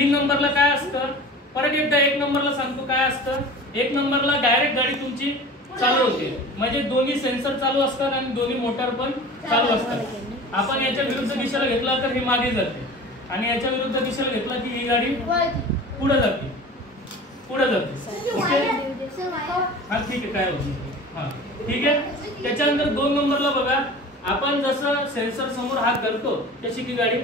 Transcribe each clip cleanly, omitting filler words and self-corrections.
3 नंबरला काय असतं, परत एकदा 1 नंबरला सांगतो काय असतं. 1 नंबरला डायरेक्ट गाडी तुमची चालू होते, म्हणजे दोन्ही सेन्सर चालू असतात आणि दोन्ही मोटर पण चालू असतात. आपण याच्या विरुद्ध दिशेला घेतला तर ही मागे जाते आणि याच्या विरुद्ध दिशेला घेतला की ही गाडी पुढे जाते. ओके, हा ठीक आहे, काय होत नाही. हा ठीक आहे. त्याच्यानंतर 2 नंबरला बघा, आपण जसं सेन्सर समोर हात करतो तशी की गाडी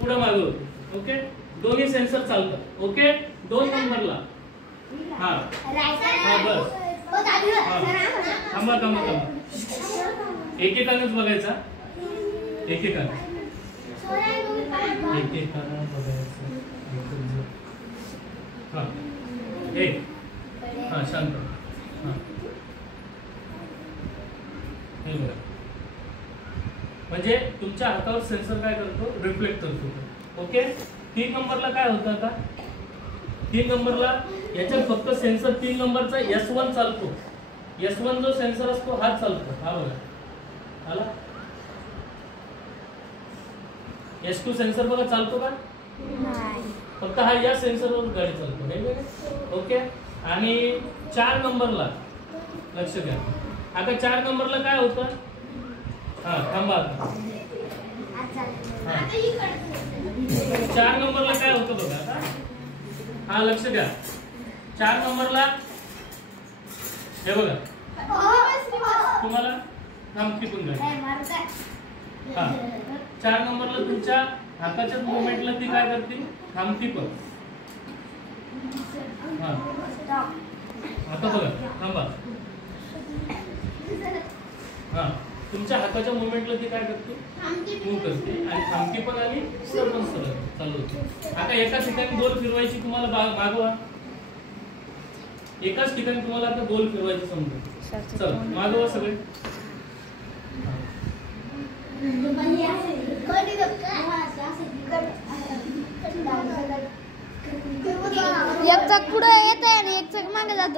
पुढे मागे होते. ओके, दोन्ही सेन्सर चालतात. ओके, 2 नंबरला हा बस थांबा, एकेकानेच बघायचा, एकेकाने बघायचं. हा हा शांत. हा हे बघा, म्हणजे तुमच्या हातावर सेन्सर काय करतो, रिफ्लेक्ट करतो. ओके, 3 नंबरला काय होतं आता, 3 नंबरला याच्यात फक्त सेन्सर 3 नंबरचा S1 चालतो. S1 जो सेन्सर असतो हाच चालतो. हा बघा आला. S2 सेन्सर बघा चालतो का, फक्त हा या सेन्सरवर गाडी चालतो. ओके, आणि 4 नंबरला लक्ष द्या. आता 4 नंबरला काय होतं, हा थांबा आता. 4 नंबरला काय होतं बघा आता, हा लक्ष द्या. 4 नंबरला हे बघा, तुम्हाला थांबती पण गाडी. हा 4 नंबरला तुमच्या हाताच्या मुवमेंटला ती काय करते, थांबती पण. हा आता बघा, थांबा. हा तुमच्या हाताच्या मुवमेंटला ती काय करते, मूव करते आणि थांबती पण आणि सरळ चालू होते. आता एकाच ठिकाणी गोल फिरवायची तुम्हाला, मागवा. एकाच ठिकाणी तुम्हाला आता गोल फिरवायची समजा. चल मागवा सगळे. एक चाक पुढे येत आहे आणि एक चाक मागे जात.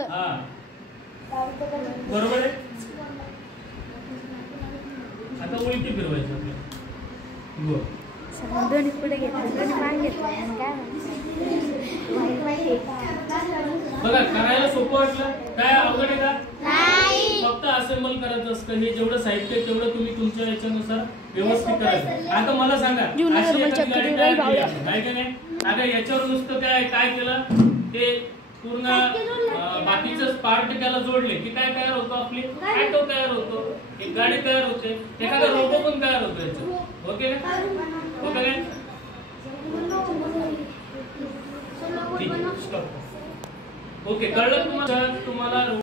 बरोबर आहे. आता उलटी फिरवायची आपल्याला. दोन्ही पुढे घेतलं, दोन्ही मागे घेतलं. बघा, करायला सोपं वाटलं, काय अवघड आहे का, नाही. फक्त असेंबल करायचं असतं. हे जेवढं साहित्य आहे तेवढं तुम्ही तुमच्या याच्यानुसार व्यवस्थित करायचं. आता मला सांगा, अशी एखादी गाडी तयार केली आहे की नाही, आता याच्यावर नुसतं काय केलं, ते पूर्ण बाकीचं पार्ट त्याला जोडले की काय तयार होतो, आपली ऑटो तयार होतो, एक गाडी तयार होते, एखादा रोबो पण तयार होतो याच्यात. ओके ओके, ठीक आहे, स्टॉप. ओके, कळलं तुम्हाला.